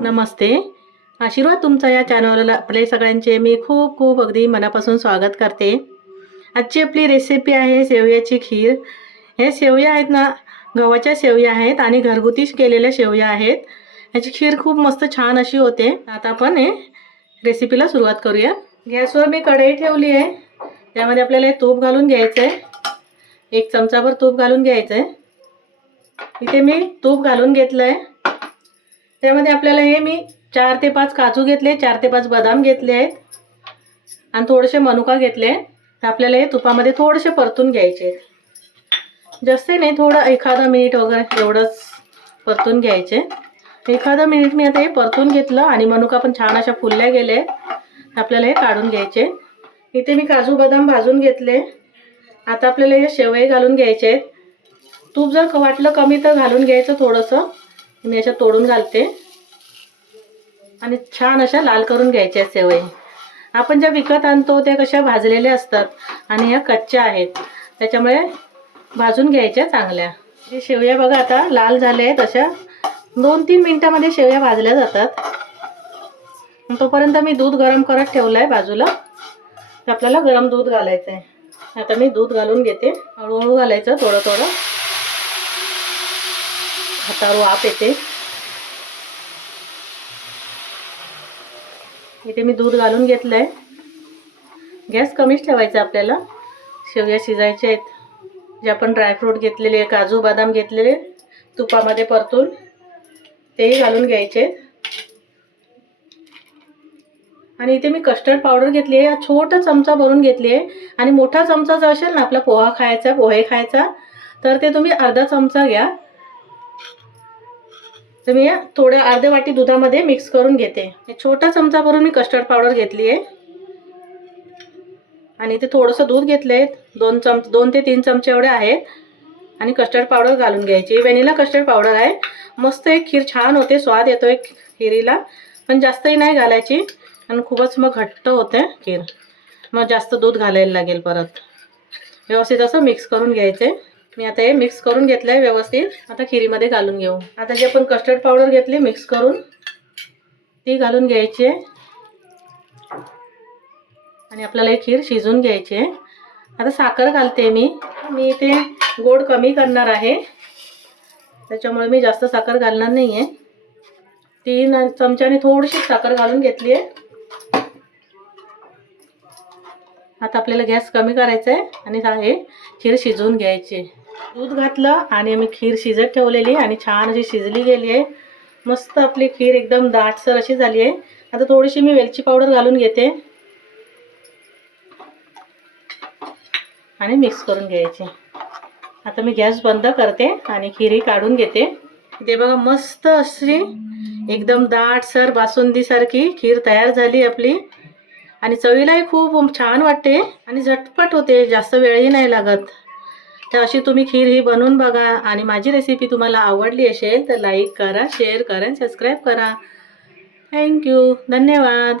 नमस्ते. आशीर्वाद तुमचा या चॅनलला आपले सगळ्यांचे मी खूप खूप अगदी मनापासून स्वागत करते. आजची आपली रेसिपी आहे शेवयाची खीर. हे शेवया आहेत ना गव्हाच्या शेवया आहेत आणि घरगुती केलेल्या शेवया आहेत. ह्याची खीर खूप मस्त छान अशी होते. आता आपण हे रेसिपीला सुरुवात करूया. गॅसवर मी कढई ठेवली आहे. त्यामध्ये आपल्याला तूप घालून घ्यायचं आहे एक चमचाभर तूप घालून घ्यायचं आहे इथे मी तूप घालून घेतलं आहे त्यामध्ये आपल्याला हे मी चार ते पाच काजू घेतले चार ते पाच बदाम घेतले आहेत. आणि थोडेसे मनुका घेतले तर आपल्याला हे तुपामध्ये थोडेसे परतून घ्यायचे आहेत. जास्त नाही थोडं एखादा मिनिट वगैरे एवढंच परतून घ्यायचे एखादा मिनिट मी आता हे परतून घेतलं आणि मनुका पण छान अशा फुलल्या गेले आहेत. आपल्याला हे काढून घ्यायचे इथे मी काजू बदाम भाजून घेतले आता आपल्याला हे शेवई घालून घ्यायचे आहेत. तूप जर वाटलं कमी तर घालून घ्यायचं थोडंसं. मी अशा तोडून घालते. आणि छान अशा लाल करून घ्यायच्या शेवई आपण ज्या विकत आणतो त्या कशा भाजलेल्या असतात आणि ह्या कच्च्या आहेत त्याच्यामुळे भाजून घ्यायच्या चांगल्या. जे शेवया बघा आता लाल झाल्या आहेत अशा. दोन तीन मिनटामध्ये शेवया भाजल्या जातात. तोपर्यंत मी दूध गरम करत ठेवलं आहे बाजूला. तर आपल्याला गरम दूध घालायचं आहे आता मी दूध घालून घेते. हळूहळू घालायचं थोडं थोडं हातावर वाफ येते. इथे मी दूध घालून घेतलं आहे गॅस कमीच ठेवायचा आपल्याला. शेवया शिजायचे आहेत. जे आपण ड्रायफ्रूट घेतलेले काजू बदाम घेतलेले तुपामध्ये परतून तेही घालून घ्यायचे. आणि इथे मी कस्टर्ड पावडर घेतली आहे. छोटा चमचा भरून घेतली आहे. आणि मोठा चमचा जर असेल ना आपला पोहा खायचा पोहे खायचा तर ते तुम्ही अर्धा चमचा घ्या. तर मी या थोड्या अर्ध्या वाटी दुधामध्ये मिक्स करून घेते. छोटा चमचा भरून मी कस्टर्ड पावडर घेतली आहे. आणि इथे थोडंसं दूध घेतलं आहे दोन चम दोन ते तीन चमचे एवढे आहेत. आणि कस्टर्ड पावडर घालून घ्यायची. व्हॅनिला कस्टर्ड पावडर आहे. मस्त एक खीर छान होते. स्वाद येतो एक खिरीला. पण जास्तही नाही घालायची. आणि खूपच मग घट्ट होते खीर. मग जास्त दूध घालायला लागेल परत. व्यवस्थित असं मिक्स करून घ्यायचे. मी आता हे मिक्स करून घेतलं आहे व्यवस्थित. आता खिरीमध्ये घालून घेऊ. आता जे आपण कस्टर्ड पावडर घेतली मिक्स करून ती घालून घ्यायची. आहे आणि आपल्याला ही खीर शिजून घ्यायची आहे. आता साखर घालते मी. मी इथे गोड कमी करणार आहे. त्याच्यामुळे मी जास्त साखर घालणार नाही आहे तीन चमच्याने थोडीशी साखर घालून घेतली आहे. आता आपल्याला गॅस कमी करायचा आहे आणि हे खीर शिजवून घ्यायची. दूध घातलं आणि मी खीर शिजत ठेवलेली आणि छान अशी शिजली गेली आहे. मस्त आपली खीर एकदम दाटसर अशी झाली आहे. आता थोडीशी मी वेलची पावडर घालून घेते. आणि मिक्स करून घ्यायची. आता मी गॅस बंद करते आणि खीरही काढून घेते. ते बघा मस्त अशी एकदम दाटसर बासुंदीसारखी खीर तयार झाली आपली. आणि चवीलाही खूप छान वाटते आणि झटपट होते जास्त वेळही नाही लागत. तर अशी तुम्ही खीर ही बनवून बघा आणि माझी रेसिपी तुम्हाला आवडली असेल तर लाईक करा शेअर करा सबस्क्राईब करा. थँक्यू धन्यवाद.